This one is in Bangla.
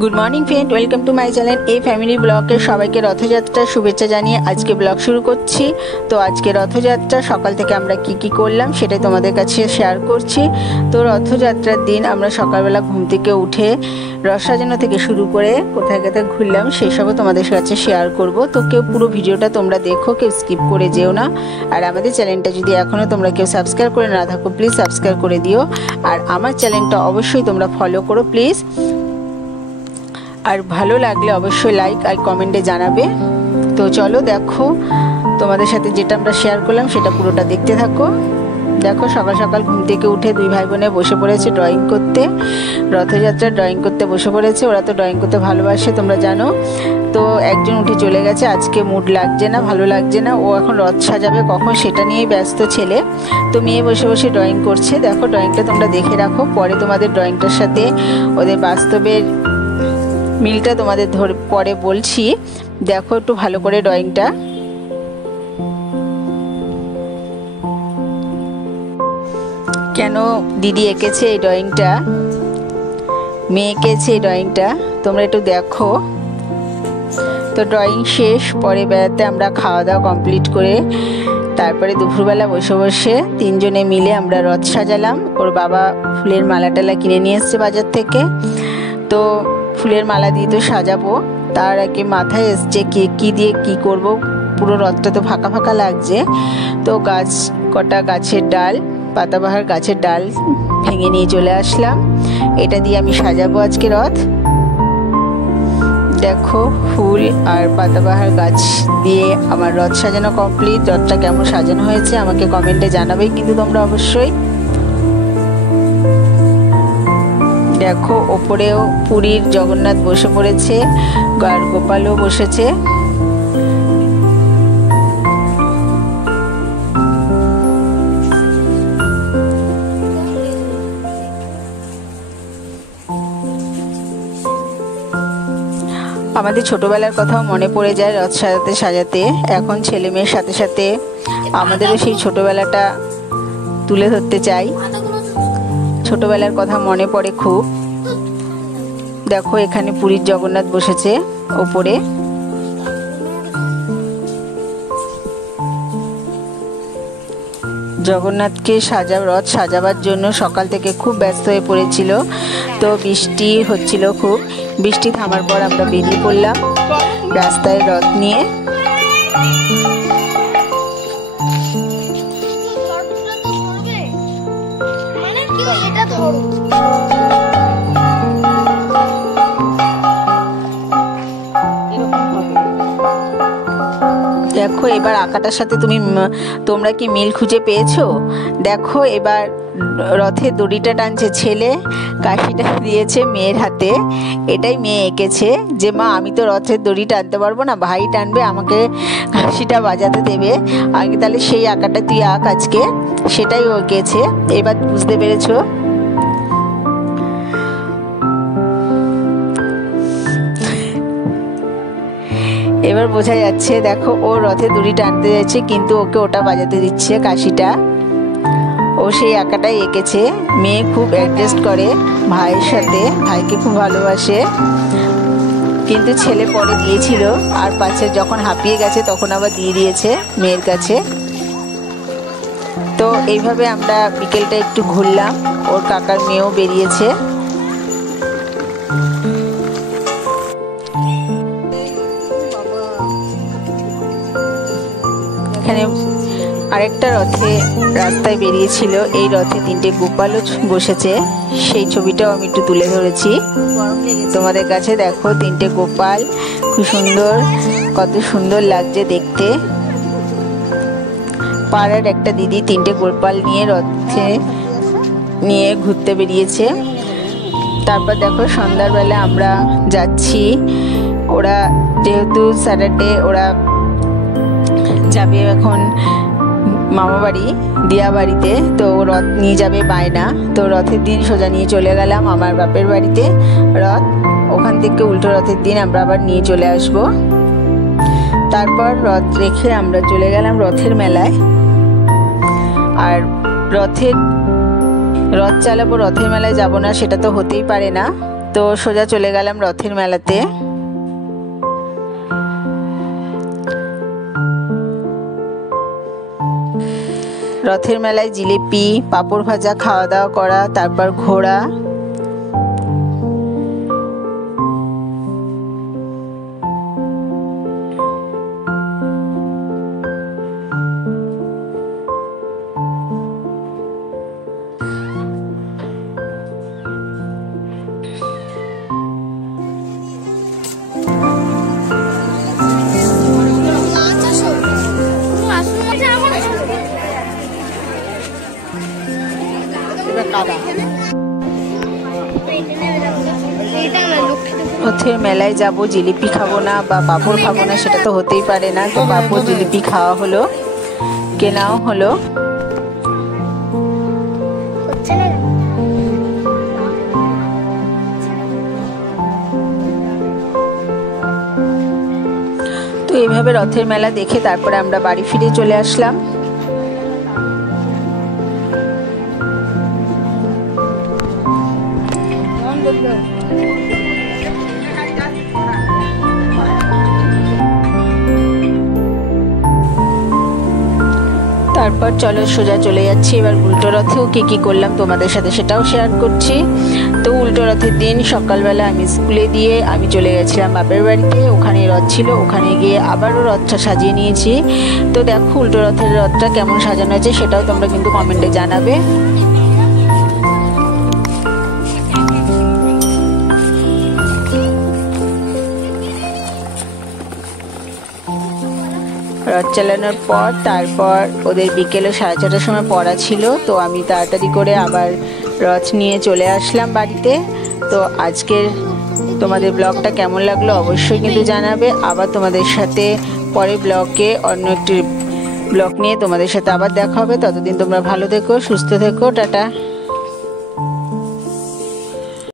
Good morning friend, welcome to my channel ए फैमिली ब्लॉगे सबाइके रथयात्रार शुभेच्छा जानिए आज के ब्लग शुरू करছি। तो आज के रथयात्रा सकाल থেকে আমরা কি কি করলাম সেটাই তোমাদের কাছে শেয়ার করছি। তো রথযাত্রার দিন আমরা সকালবেলা ঘুম থেকে উঠে রথ সাজানো থেকে শুরু করে কোথায় কোথায় ঘুরলাম সেই সবও তোমাদের কাছে শেয়ার করব। তো কেউ পুরো ভিডিওটা তোমরা দেখো, কেউ স্কিপ করে যেও না। আর আমাদের চ্যানেলটা যদি এখনো তোমরা কেউ সাবস্ক্রাইব করে না থাকো প্লিজ সাবস্ক্রাইব করে দিও। আর আমার চ্যানেলটা অবশ্যই তোমরা ফলো করো প্লিজ। আর ভালো লাগলে অবশ্যই লাইক আর কমেন্টে জানাবে। তো চলো দেখো তোমাদের সাথে যেটা আমরা শেয়ার করলাম সেটা পুরোটা দেখতে থাকো। দেখো সকাল সকাল ঘুম থেকে উঠে দুই ভাই বোনে বসে পড়েছে ড্রয়িং করতে, রথযাত্রার ড্রয়িং করতে বসে পড়েছে। ওরা তো ড্রয়িং করতে ভালোবাসে তোমরা জানো। তো একজন উঠে চলে গেছে, আজকে মুড লাগছে না, ভালো লাগছে না, ও এখন রথ সাজাবে কখন সেটা নিয়েই ব্যস্ত ছেলে। তো মেয়ে বসে বসে ড্রয়িং করছে। দেখো ড্রয়িংটা তোমরা দেখে রাখো, পরে তোমাদের ড্রয়িংটার সাথে ওদের বাস্তবের মিলটা তোমাদের পরে বলছি। দেখো একটু ভালো করে ড্রয়িংটা। কেন দিদি এঁকেছে এই ড্রয়িংটা, মেয়ে এঁকেছে এই ড্রয়িংটা, তোমরা একটু দেখো। তো ড্রয়িং শেষ, পরে বেড়াতে আমরা খাওয়া দাওয়া কমপ্লিট করে তারপরে দুপুরবেলা বসে বসে তিনজনে মিলে আমরা রথ সাজালাম। ওর বাবা ফুলের মালা টালা কিনে নিয়ে এসছে বাজার থেকে। তো ফুলের মালা দিয়ে তো সাজাবো, তার আগে মাথায় এসছে কি দিয়ে কি করব, পুরো রথটা তো ফাঁকা ফাঁকা লাগছে। তো কটা গাছের ডাল, পাতাবাহার গাছের ডাল ভেঙে নিয়ে চলে আসলাম, এটা দিয়ে আমি সাজাবো আজকে রথ। দেখো ফুল আর পাতাবাহার গাছ দিয়ে আমার রথ সাজানো কমপ্লিট। রথটা কেমন সাজানো হয়েছে আমাকে কমেন্টে জানাবে কিন্তু তোমরা অবশ্যই। দেখো ওপরেও পুরীর জগন্নাথ বসে পড়েছে আর গোপালও বসেছে। আমাদের ছোটবেলার কথাও মনে পড়ে যায় রথ সাজাতে সাজাতে। এখন ছেলে মেয়ের সাথে সাথে আমাদেরও সেই ছোটবেলাটা তুলে ধরতে চাই, ছোটবেলার কথা মনে পড়ে খুব। দেখো এখানে পুরীর জগন্নাথ বসেছে ওপরে। জগন্নাথকে রথ সাজাবার জন্য সকাল থেকে খুব ব্যস্ত হয়ে পড়েছিল। তো বৃষ্টি হচ্ছিল খুব, বৃষ্টি থামার পর আমরা বেরিয়ে পড়লাম রাস্তায় রথ নিয়ে। দেখো এবার আঁকাটার সাথে তোমরা কি মিল খুঁজে পেয়েছো? দেখো এবার রথের দড়িটা টানছে ছেলে, কাশিটা দিয়েছে মেয়ের হাতে। এটাই মেয়ে এঁকেছে যে মা আমি তো রথের দড়ি টানতে পারবো না, ভাই টানবে, আমাকে কাশিটা বাজাতে দেবে। আগে তাহলে সেই আঁকাটা তুই আঁক আজকে, সেটাই ও এঁকেছে। এবার বুঝতে পেরেছো? এবার বোঝা যাচ্ছে। দেখো ও রথে দড়ি টানতে যাচ্ছে কিন্তু ওকে ওটা বাজাতে দিচ্ছে কাশিটা। ও সেই আঁকাটাই এঁকেছে। মেয়ে খুব অ্যাডজাস্ট করে ভাইয়ের সাথে, ভাইকে খুব ভালোবাসে। কিন্তু ছেলে পরে দিয়েছিল, আর পাশে যখন হাঁপিয়ে গেছে তখন আবার দিয়ে দিয়েছে মেয়ের কাছে। তো এইভাবে আমরা বিকেলটা একটু ঘুরলাম, ওর কাকার মেয়েও বেরিয়েছে। এখানে আরেকটা রথে রাস্তায় বেরিয়েছিল, এই রথে তিনটে গোপালও বসেছে, সেই ছবিটাও আমি একটু তুলে ধরেছি তোমাদের কাছে। দেখো তিনটে গোপাল খুব সুন্দর, কত সুন্দর লাগছে দেখতে। পাড়ার একটা দিদি তিনটে গোপাল নিয়ে রথে নিয়ে ঘুরতে বেরিয়েছে। তারপর দেখো সন্ধ্যাবেলা আমরা যাচ্ছি, ওরা যেহেতু স্যাটারডে ওরা যাবে এখন মামা বাড়ি দিয়া বাড়িতে, তো রথ নিয়ে যাবে বায়না। তো রথের দিন সোজা নিয়ে চলে গেলাম আমার বাপের বাড়িতে রথ, ওখান থেকে উল্টো রথের দিন আমরা আবার নিয়ে চলে আসব। তারপর রথ রেখে আমরা চলে গেলাম রথের মেলায়। আর রথ চালাবো, রথের মেলায় যাব না সেটা তো হতেই পারে না। তো সোজা চলে গেলাম রথের মেলাতে। রথের মেলায় জিলিপি, পাঁপড় ভাজা খাওয়া দাওয়া করা, তারপর ঘোড়া। রথের মেলায় যাব, জিলিপি খাবো না বা পাঁপড় খাবো না সেটা তো হতেই পারে না। তো পাঁপড় জিলিপি খাওয়া হলো, কেনাও হলো। তো এইভাবে রথের মেলা দেখে তারপরে আমরা বাড়ি ফিরে চলে আসলাম। তারপর চলো সোজা চলে যাচ্ছি এবার উল্টো রথেও কি করলাম তোমাদের সাথে সেটাও শেয়ার করছি। তো উল্টো রথের দিন সকালবেলা আমি স্কুলে দিয়ে আমি চলে গেছিলাম বাপের বাড়িতে, ওখানে রথ ছিল, ওখানে গিয়ে আবারও রথটা সাজিয়ে নিয়েছি। তো দেখো উল্টো রথের রথটা কেমন সাজানো হয়েছে সেটাও তোমরা কিন্তু কমেন্টে জানাবে। রথ চালানোর পর তারপর ওদের বিকেলে 4:30টার সময় পড়া ছিল, তো আমি তাড়াতাড়ি করে আবার রথ নিয়ে চলে আসলাম বাড়িতে। তো আজকের তোমাদের ব্লগটা কেমন লাগলো অবশ্যই কিন্তু জানাবে। আবার তোমাদের সাথে পরের ব্লগে অন্য একটি ব্লগ নিয়ে তোমাদের সাথে আবার দেখা হবে। ততদিন তোমরা ভালো থেকো, সুস্থ থেকো, টাটা।